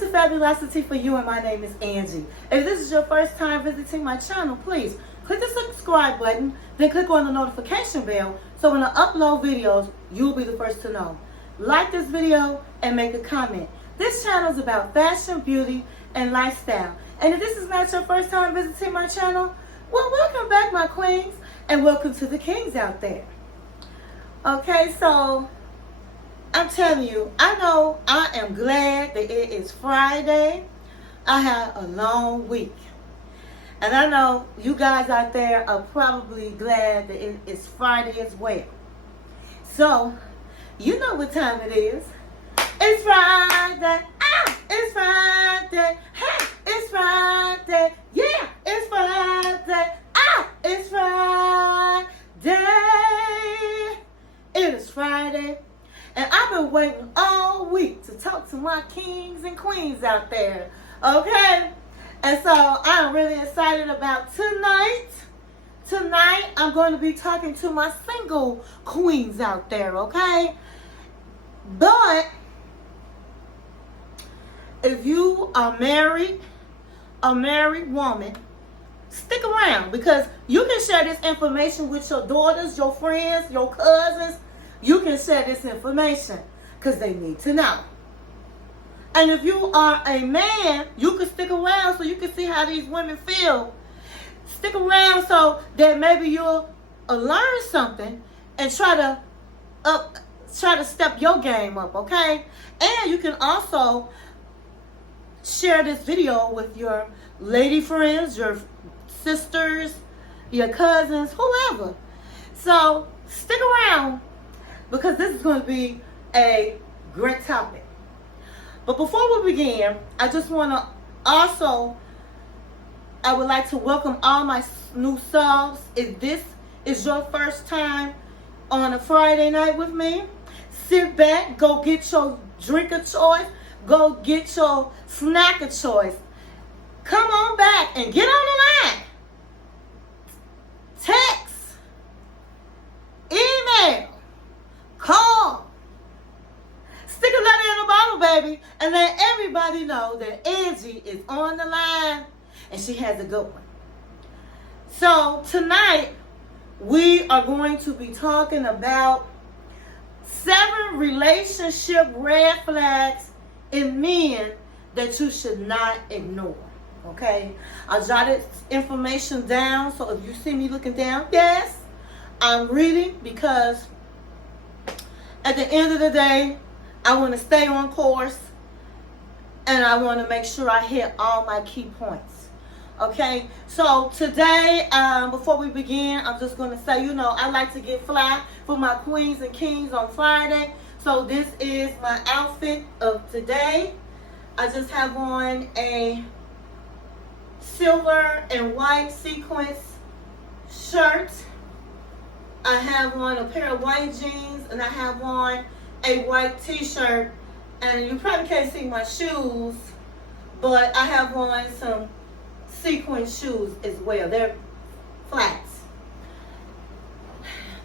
to Fabulosity For You, and my name is Angie. If this is your first time visiting my channel, please click the subscribe button, then click on the notification bell so when I upload videos, you'll be the first to know. Like this video and make a comment. This channel is about fashion, beauty, and lifestyle. And if this is not your first time visiting my channel, well, welcome back, my queens, and welcome to the kings out there. Okay, so I'm telling you, I know I am glad that it is Friday. I had a long week. And I know you guys out there are probably glad that it is Friday as well. So, you know what time it is. It's Friday. Ah, it's Friday. Hey, it's Friday. Yeah, it's Friday. Ah, it's Friday. It is Friday. And I've been waiting all week to talk to my kings and queens out there. Okay? And so I'm really excited about tonight. Tonight, I'm going to be talking to my single queens out there, okay? But if you are married, a married woman, stick around because you can share this information with your daughters, your friends, your cousins. You can share this information because they need to know. And if you are a man, you can stick around so you can see how these women feel. Stick around so that maybe you'll learn something and try to step your game up, okay? And you can also share this video with your lady friends, your sisters, your cousins, whoever. So stick around because this is going to be a great topic. But before we begin, I just want to I would like to welcome all my new subs. If this is your first time on a Friday night with me, sit back, go get your drink of choice, go get your snack of choice. Come on back and get on the line. Text, email, call. Stick a letter in the bottle, baby, and let everybody know that Angie is on the line and she has a good one. So tonight, we are going to be talking about 7 relationship red flags in men that you should not ignore. Okay? I jotted information down, so if you see me looking down, yes, I'm reading because at the end of the day, I want to stay on course and I want to make sure I hit all my key points. Okay, so today, before we begin, I'm just going to say, I like to get fly for my queens and kings on Friday. So this is my outfit of today. I just have on a silver and white sequins shirt. I have on a pair of white jeans and I have on a white t-shirt, and you probably can't see my shoes, but I have on some sequin shoes as well. They're flats.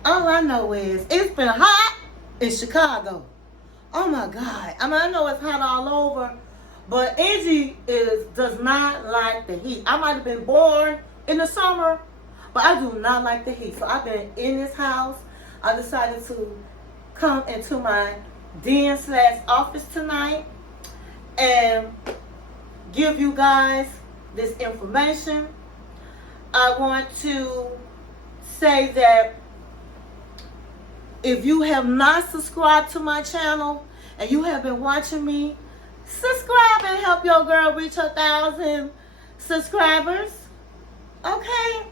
All I know is it's been hot in Chicago. Oh my God. I know it's hot all over, but Angie does not like the heat. I might have been born in the summer, but I do not like the heat. So I've been in this house. I decided to come into my den/office tonight and give you guys this information. I want to say that if you have not subscribed to my channel and you have been watching me, subscribe and help your girl reach 1,000 subscribers. Okay?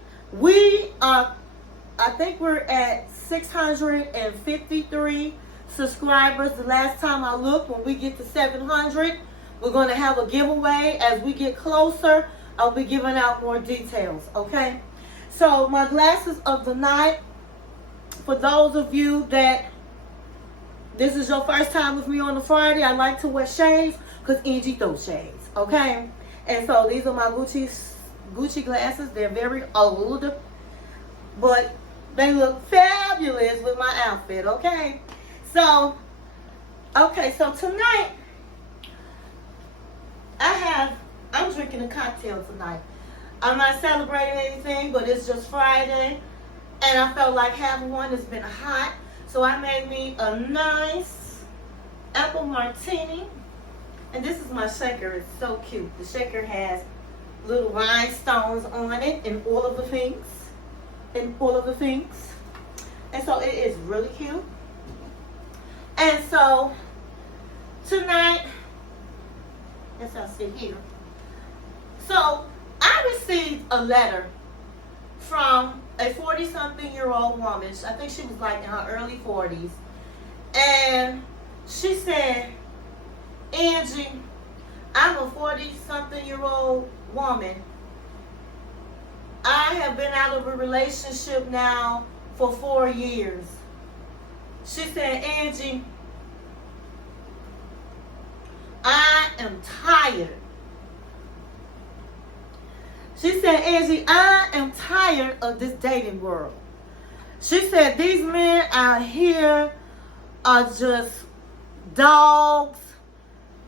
I think we're at 653 subscribers. The last time I looked, when we get to 700, we're going to have a giveaway. As we get closer, I'll be giving out more details, okay? So my glasses of the night, for those of you that this is your first time with me on a Friday, I like to wear shades because Angie throws shades, okay? And so these are my Gucci glasses. They're very old, but they look fabulous with my outfit, okay? So tonight, drinking a cocktail tonight. I'm not celebrating anything, but it's just Friday, and I felt like having one. It's been hot, so I made me a nice apple martini. And this is my shaker. It's so cute. The shaker has little rhinestones on it and all of the things. And so it is really cute. And so tonight, as I sit here, so I received a letter from a 40-something-year-old woman. I think she was like in her early 40s. And she said, Angie, I'm a 40-something-year-old woman. I have been out of a relationship now for 4 years. She said, Angie, I am tired. She said, Angie, I am tired of this dating world. She said, these men out here are just dogs.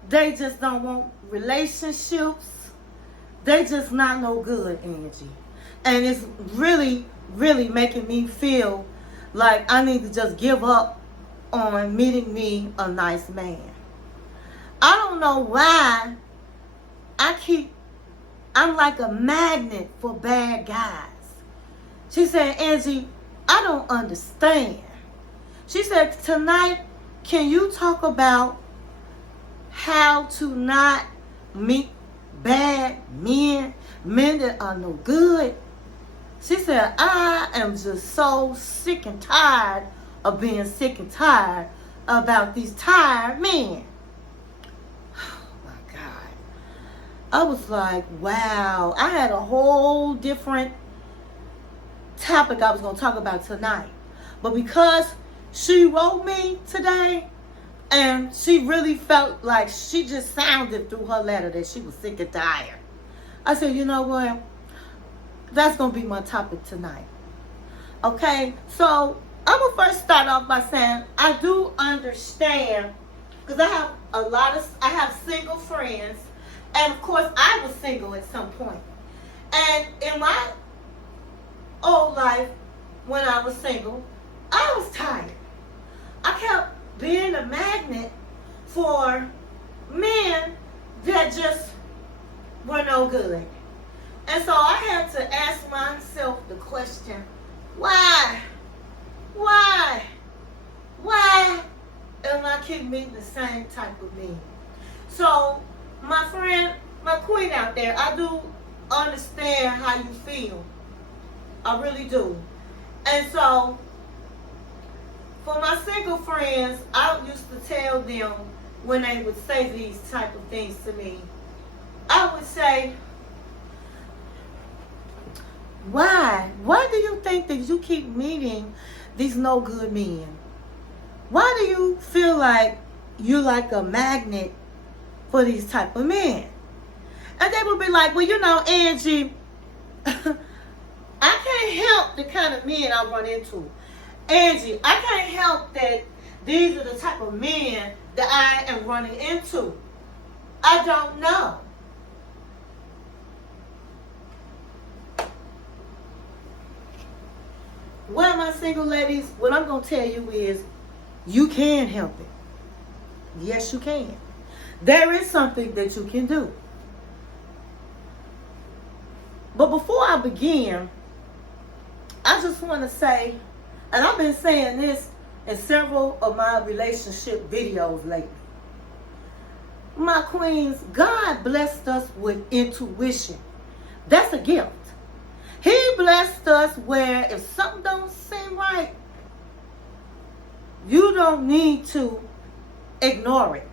They just don't want relationships. They just not no good, Angie. And it's really, really making me feel like I need to just give up on meeting me a nice man. I don't know why I'm like a magnet for bad guys. She said, Angie, I don't understand. She said, tonight, can you talk about how to not meet bad men that are no good? She said, I am just so sick and tired of being sick and tired about these tired men. Oh my God. I was like, wow. I had a whole different topic I was going to talk about tonight. But because she wrote me today, and she really felt like she just sounded through her letter that she was sick and tired, I said, you know what? That's going to be my topic tonight. Okay? So, I'm going to first start off by saying I do understand, because I have single friends, and of course I was single at some point. And in my old life, when I was single, I was tired. I kept being a magnet for men that just were no good. And so I had to ask myself the question, why am I keep meeting the same type of men? So my friend, my queen out there, I do understand how you feel. I really do. And so for my single friends, I used to tell them when they would say these type of things to me, I would say, why do you think that you keep meeting these no good men? Why do you feel like you're like a magnet for these type of men? And they would be like, well, you know, Angie, I can't help the kind of men I run into. Angie, I can't help that these are the type of men that I am running into. I don't know. Well, my single ladies, what I'm going to tell you is you can help it. Yes, you can. There is something that you can do. But before I begin, I just want to say, and I've been saying this in several of my relationship videos lately. My queens, God blessed us with intuition. That's a gift. He blessed us where if something don't seem right, you don't need to ignore it.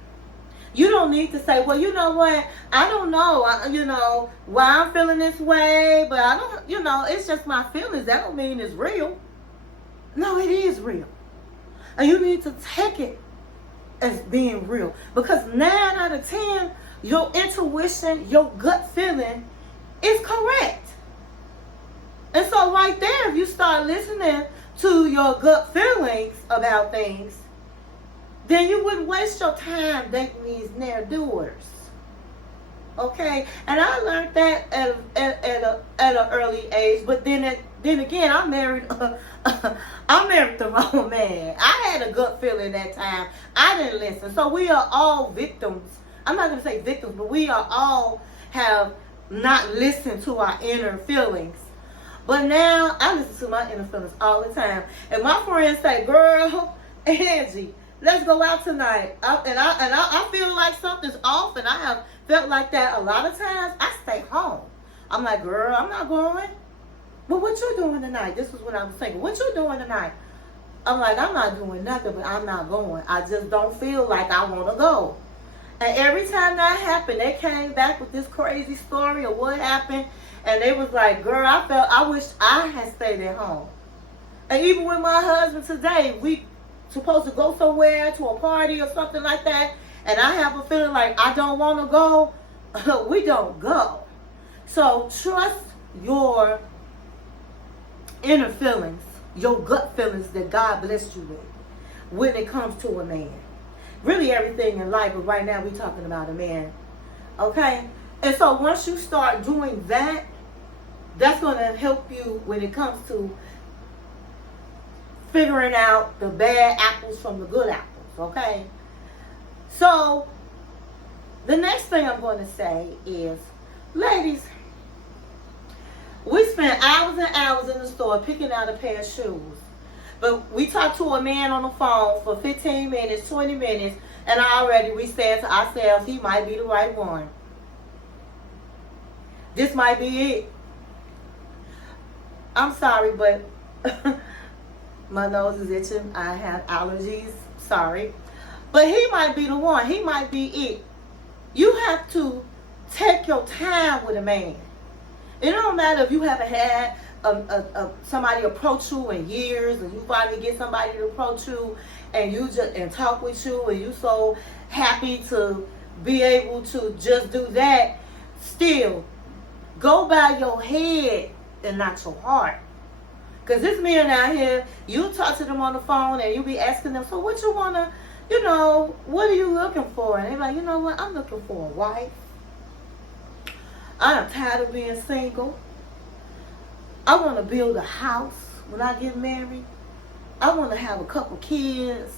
You don't need to say, well, you know what? I don't know, why I'm feeling this way, but I don't, it's just my feelings. That don't mean it's real. No, it is real. And you need to take it as being real. Because 9 out of 10, your intuition, your gut feeling is correct. And so right there, if you start listening to your gut feelings about things, then you wouldn't waste your time dating these ne'er-doers. Okay, and I learned that at an early age. But then again, I married the wrong man. I had a gut feeling that time. I didn't listen. So we are all victims. I'm not gonna say victims, but we are all have not listened to our inner feelings. But now I listen to my inner feelings all the time. And my friends say, "Girl, Angie, let's go out tonight." I feel like something's off, and I have felt like that a lot of times. I stay home. I'm like, "Girl, I'm not going." "Well, what you doing tonight?" This was what I was thinking. "What you doing tonight?" I'm like, "I'm not doing nothing, but I'm not going. I just don't feel like I want to go." And every time that happened, they came back with this crazy story of what happened. And they was like, "Girl, I wish I had stayed at home." And even with my husband today, we supposed to go somewhere to a party or something like that. And I have a feeling like I don't want to go. We don't go. So trust your inner feelings, your gut feelings that God blessed you with when it comes to a man. Really everything in life, but right now we're talking about a man. Okay? And so once you start doing that, that's going to help you when it comes to figuring out the bad apples from the good apples. Okay? So the next thing I'm going to say is, ladies, we spend hours and hours in the store picking out a pair of shoes. But we talk to a man on the phone for 15 minutes, 20 minutes, and already we said to ourselves, he might be the right one. This might be it. I'm sorry, but my nose is itching. I have allergies. Sorry. But he might be the one. He might be it. You have to take your time with a man. It don't matter if you haven't had somebody approach you in years, and you finally get somebody to approach you, and you just and talk with you, and you so happy to be able to just do that. Still, go by your head and not your heart. Because this men out here, you talk to them on the phone and you be asking them, "So what you want to, what are you looking for?" And they're like, "You know what, I'm looking for a wife. I'm tired of being single. I want to build a house when I get married. I want to have a couple kids.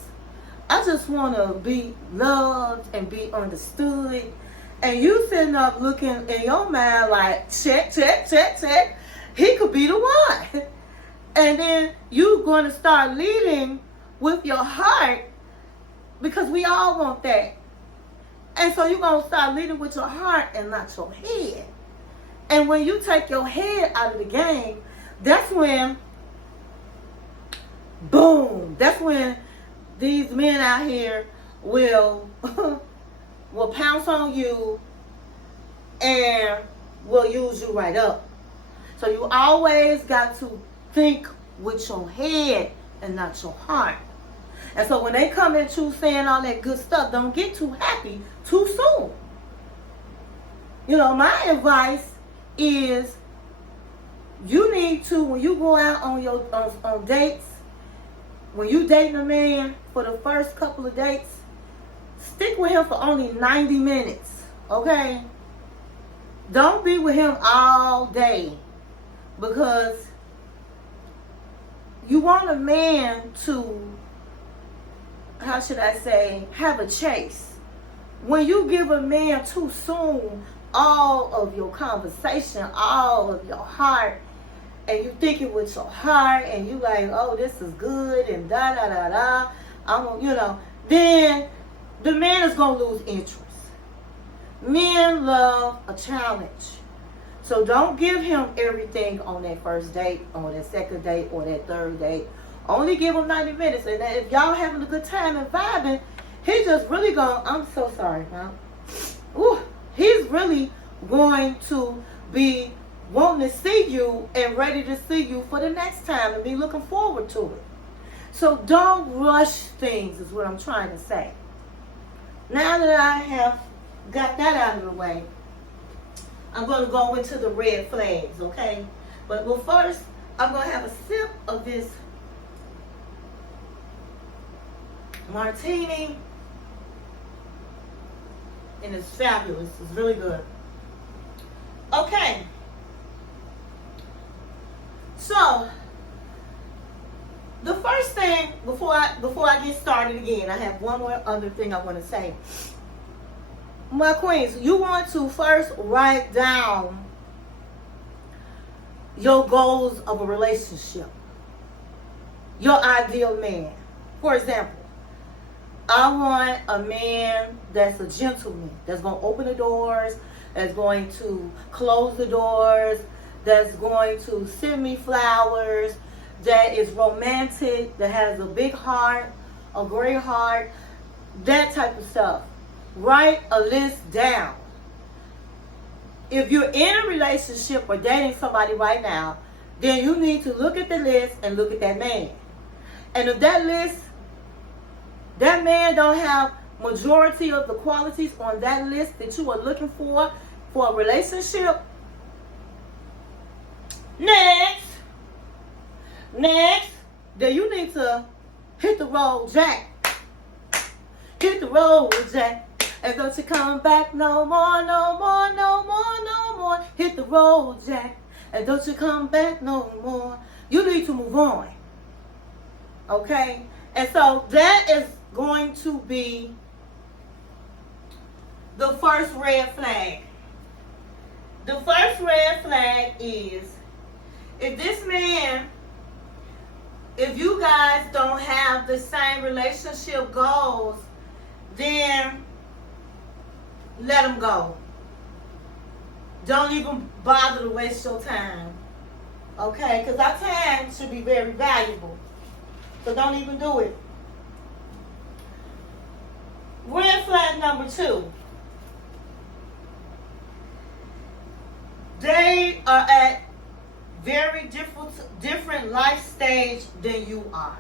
I just want to be loved and be understood." And you sitting up looking in your mind like, check, check, check, check. He could be the one. And then you're going to start leading with your heart, because we all want that. And so you're going to start leading with your heart and not your head. And when you take your head out of the game, that's when, boom, that's when these men out here will pounce on you and will use you right up. So you always got to think with your head and not your heart. And so when they come at you saying all that good stuff, don't get too happy too soon. My advice is, you need to, when you go out on dates, when you dating a man, for the first couple of dates, stick with him for only 90 minutes, okay? Don't be with him all day, because you want a man to, how should I say, have a chase. When you give a man too soon all of your conversation, all of your heart, and you think it with your heart, and you like, "Oh, this is good," and da da da da, then the man is gonna lose interest. Men love a challenge. So don't give him everything on that first date, on that second date, or that third date. Only give him 90 minutes. And if y'all having a good time and vibing, he just really I'm so sorry, huh? Ooh, he's really going to be wanting to see you and ready to see you for the next time and be looking forward to it. So don't rush things, is what I'm trying to say. Now that I have got that out of the way, I'm going to go into the red flags, okay? But first, I'm going to have a sip of this martini. And it's fabulous. It's really good. Okay. So, the first thing, before I get started again, I have one more other thing I want to say. My queens, you want to first write down your goals of a relationship. Your ideal man. For example, I want a man that's a gentleman, that's going to open the doors, that's going to close the doors, that's going to send me flowers, that is romantic, that has a big heart, a great heart, that type of stuff. Write a list down. If you're in a relationship or dating somebody right now, then you need to look at the list and look at that man. And if that list, that man don't have majority of the qualities on that list that you are looking for a relationship, next, then you need to hit the road, Jack. Hit the road, Jack. And don't you come back no more, no more, no more, no more. Hit the road, Jack. And don't you come back no more. You need to move on. Okay? And so that is going to be the first red flag. The first red flag is if this man, if you guys don't have the same relationship goals, then let him go. Don't even bother to waste your time. Okay? Because our time should be very valuable. So don't even do it. Red flag number 2. They are at very different life stage than you are.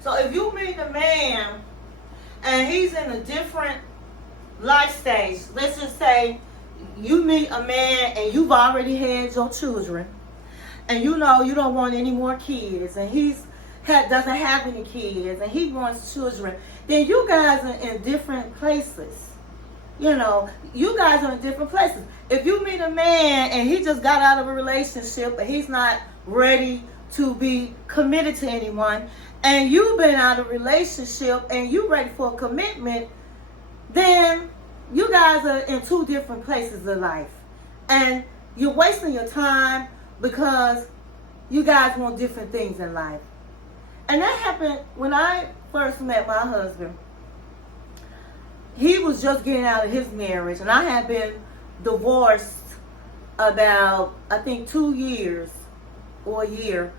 So if you meet a man and he's in a different life stage, let's just say you meet a man and you've already had your children, and you know you don't want any more kids, and doesn't have any kids, and he wants children, then you guys are in different places. You know, you guys are in different places. If you meet a man and he just got out of a relationship and he's not ready to be committed to anyone, and you've been out of a relationship and you're ready for a commitment, then you guys are in two different places of life. And you're wasting your time because you guys want different things in life. And that happened when I first met my husband. He was just getting out of his marriage, and I had been divorced about, I think, 2 years or a year.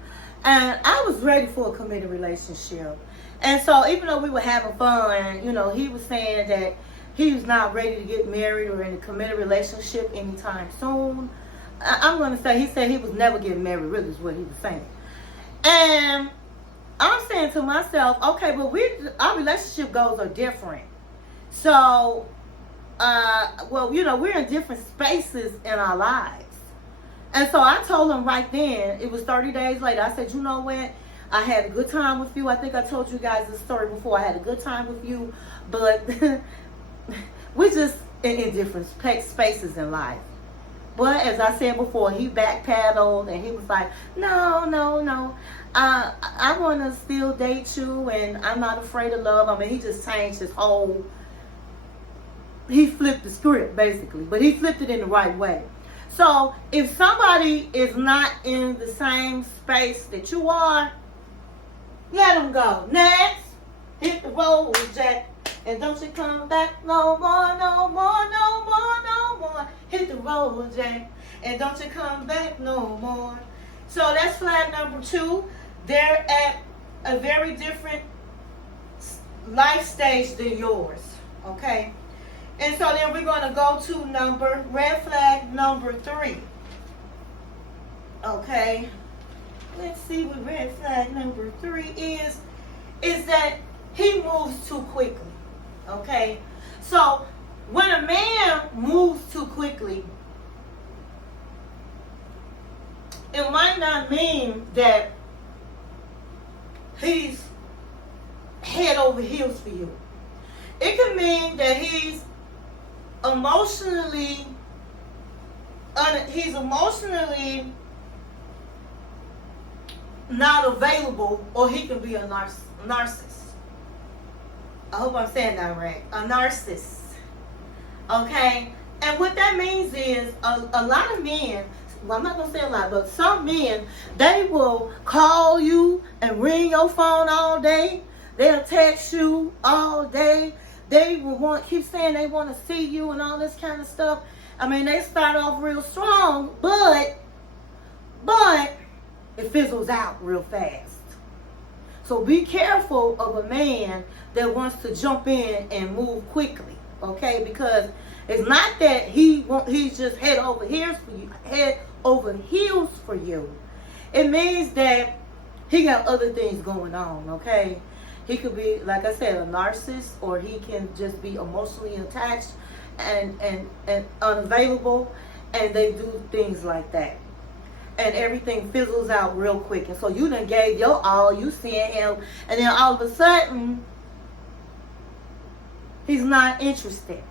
And I was ready for a committed relationship. And so even though we were having fun, you know, he was saying that he was not ready to get married or in a committed relationship anytime soon. I'm going to say, he said he was never getting married, really is what he was saying. And I'm saying to myself, okay, but our relationship goals are different. So, well, you know, we're in different spaces in our lives. And so I told him right then, it was 30 days later, I said, you know what? I had a good time with you. I think I told you guys this story before. I had a good time with you, but we're just in different spaces in life. But as I said before, he backpedaled and he was like, no. I want to still date you and I'm not afraid of love. I mean, he just changed his whole, he flipped the script basically, but he flipped it in the right way. So if somebody is not in the same space that you are, let them go. Next, hit the road, Jack. And don't you come back no more, no more, no more, no more. Hit the road, Jack. And don't you come back no more. So that's flag number 2. They're at a very different life stage than yours. Okay? And so then we're going to go to red flag number 3. Okay? Let's see what red flag number 3 is. Is that he moves too quickly. Okay? So when a man moves too quickly, it might not mean that he's head over heels for you. It can mean that he's emotionally he's emotionally not available, or he can be a narcissist. I hope I'm saying that right. A narcissist. Okay? And what that means is a lot of men, well, I'm not going to say a lot, but some men, they will call you and ring your phone all day. They'll text you all day. They will keep saying they want to see you and all this kind of stuff. I mean, they start off real strong, but it fizzles out real fast. So be careful of a man that wants to jump in and move quickly, okay? Because it's not that he's just head over heels for you. It means that he got other things going on, okay? He could be, like I said, a narcissist, or he can just be emotionally attached and unavailable, and they do things like that. And everything fizzles out real quick. And so you done gave your all, you seeing him, and then all of a sudden, he's not interested.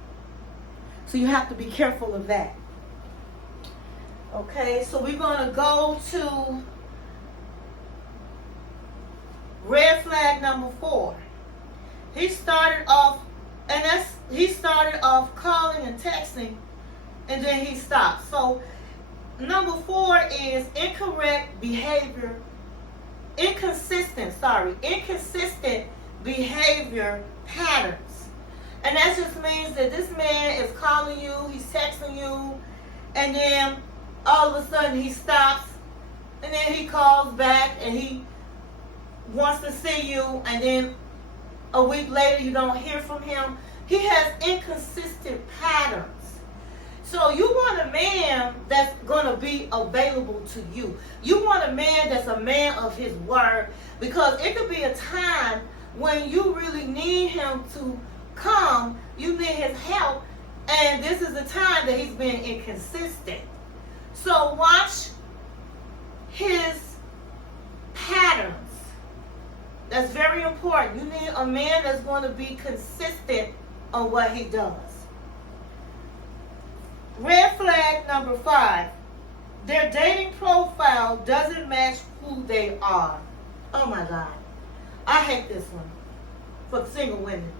So you have to be careful of that. Okay, so we're going to go to red flag number 4. He started off calling and texting, and then he stopped. So number 4 is inconsistent behavior patterns. And that just means that this man is calling you, he's texting you, and then all of a sudden he stops, and then he calls back and he wants to see you, and then a week later you don't hear from him. He has inconsistent patterns. So you want a man that's going to be available to you. You want a man that's a man of his word, because it could be a time when you really need him to come, you need his help, and this is the time that he's been inconsistent. So watch his patterns. That's very important. You need a man that's going to be consistent on what he does. Red flag number 5. Their dating profile doesn't match who they are. Oh my God. I hate this one for single women.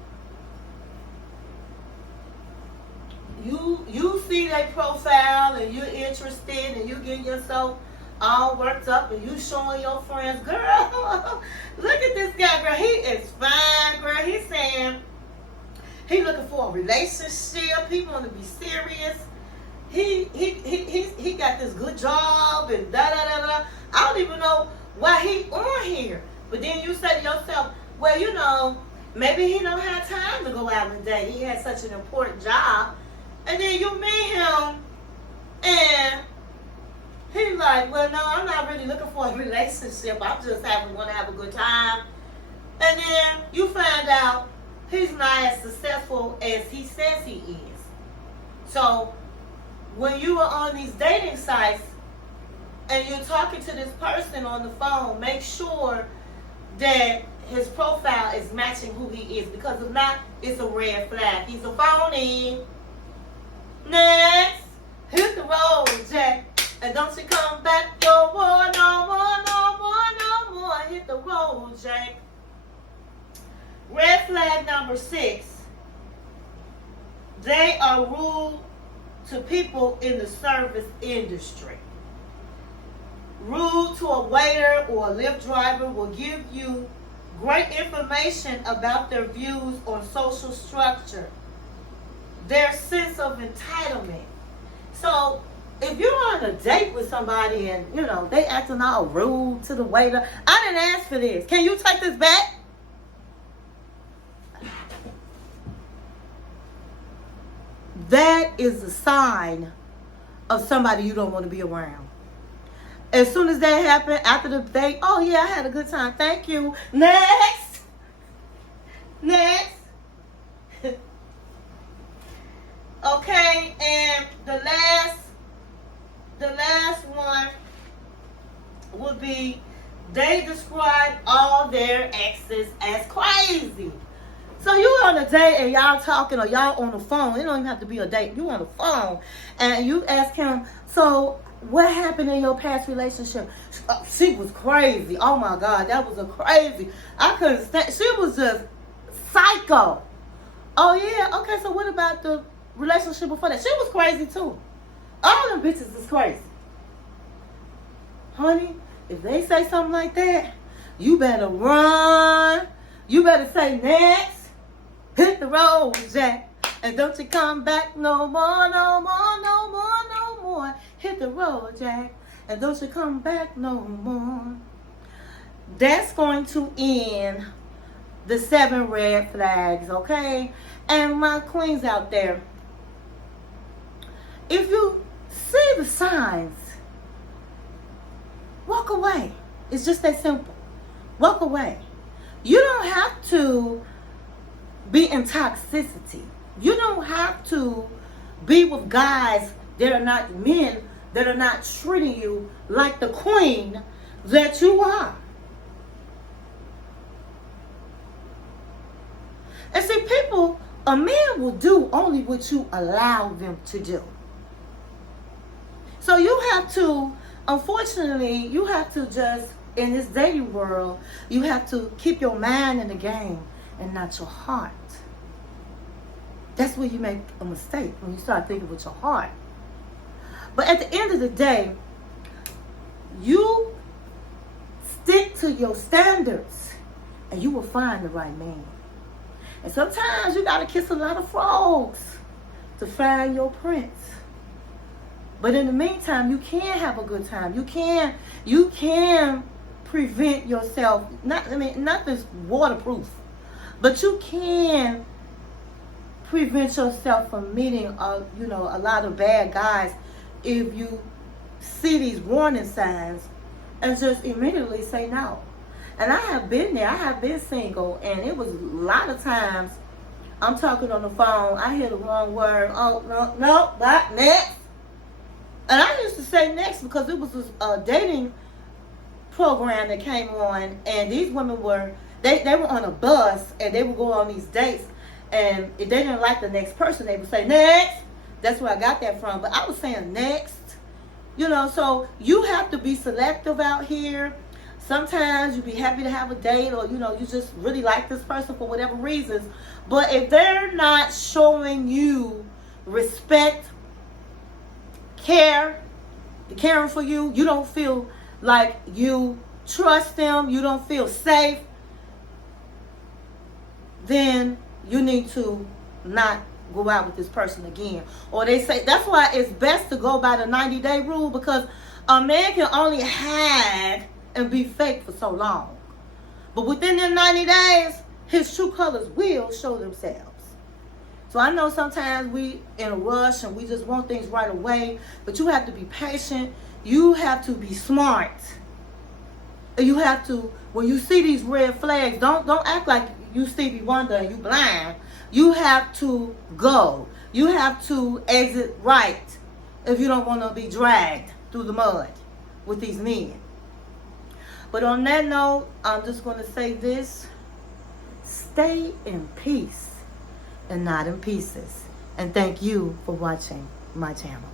You see their profile and you're interested and you get yourself all worked up and you showing your friends, girl, look at this guy, girl. He is fine, girl. He's saying he looking for a relationship. He want to be serious. He got this good job and da da da da. I don't even know why he on here. But then you say to yourself, well, you know, maybe he don't have time to go out and date. He has such an important job. And then you meet him and he's like, well, no, I'm not really looking for a relationship. I'm just want to have a good time. And then you find out he's not as successful as he says he is. So when you are on these dating sites and you're talking to this person on the phone, make sure that his profile is matching who he is, because if not, it's a red flag. He's a phony. Next, hit the road, Jack. And don't you come back no more, no more, no more, no more. Hit the road, Jack. Red flag number 6. They are rude to people in the service industry. Rude to a waiter or a Lyft driver will give you great information about their views on social structure, their sense of entitlement. So if you're on a date with somebody and, you know, they acting all rude to the waiter, I didn't ask for this. Can you take this back? That is a sign of somebody you don't want to be around. As soon as that happened, after the date, oh yeah, I had a good time. Thank you. Next. Next. Okay, and the last one would be they describe all their exes as crazy. So you on a date and y'all talking or y'all on the phone. It don't even have to be a date. You on the phone and you ask him, so what happened in your past relationship? She was crazy. Oh my God, that was a crazy. I couldn't stand. She was just psycho. Oh yeah, okay. So what about the relationship before that? She was crazy too. All them bitches is crazy. Honey, if they say something like that, you better run. You better say next. Hit the road, Jack. And don't you come back no more, no more, no more, no more. Hit the road, Jack. And don't you come back no more. That's going to end the 7 red flags, okay? And my queens out there, if you see the signs, walk away. It's just that simple. Walk away. You don't have to be in toxicity. You don't have to be with guys that are not men, that are not treating you like the queen that you are. And see, people, a man will do only what you allow them to do. So you have to, unfortunately, you have to just, in this dating world, you have to keep your mind in the game and not your heart. That's where you make a mistake, when you start thinking with your heart. But at the end of the day, you stick to your standards and you will find the right man. And sometimes you got to kiss a lot of frogs to find your prince. But in the meantime, you can have a good time. You can prevent yourself. Nothing's waterproof, but you can prevent yourself from meeting a lot of bad guys if you see these warning signs and just immediately say no. And I have been there. I have been single, and it was a lot of times I'm talking on the phone, I hear the wrong word. Oh, no, not next. And I used to say next because it was a dating program that came on, and these women were on a bus, and they would go on these dates, and if they didn't like the next person, they would say next. That's where I got that from. But I was saying next. So you have to be selective out here. Sometimes you be happy to have a date, or you just really like this person for whatever reasons. But if they're not showing you respect, caring for you, you don't feel like you trust them, you don't feel safe, then you need to not go out with this person again. Or they say, that's why it's best to go by the 90-day rule, because a man can only hide and be fake for so long. But within the 90 days, his true colors will show themselves. So I know sometimes we in a rush and we just want things right away, but you have to be patient. You have to be smart. You have to, when you see these red flags, don't act like you Stevie Wonder and you blind. You have to go. You have to exit right if you don't want to be dragged through the mud with these men. But on that note, I'm just going to say this. Stay in peace and not in pieces. And thank you for watching my channel.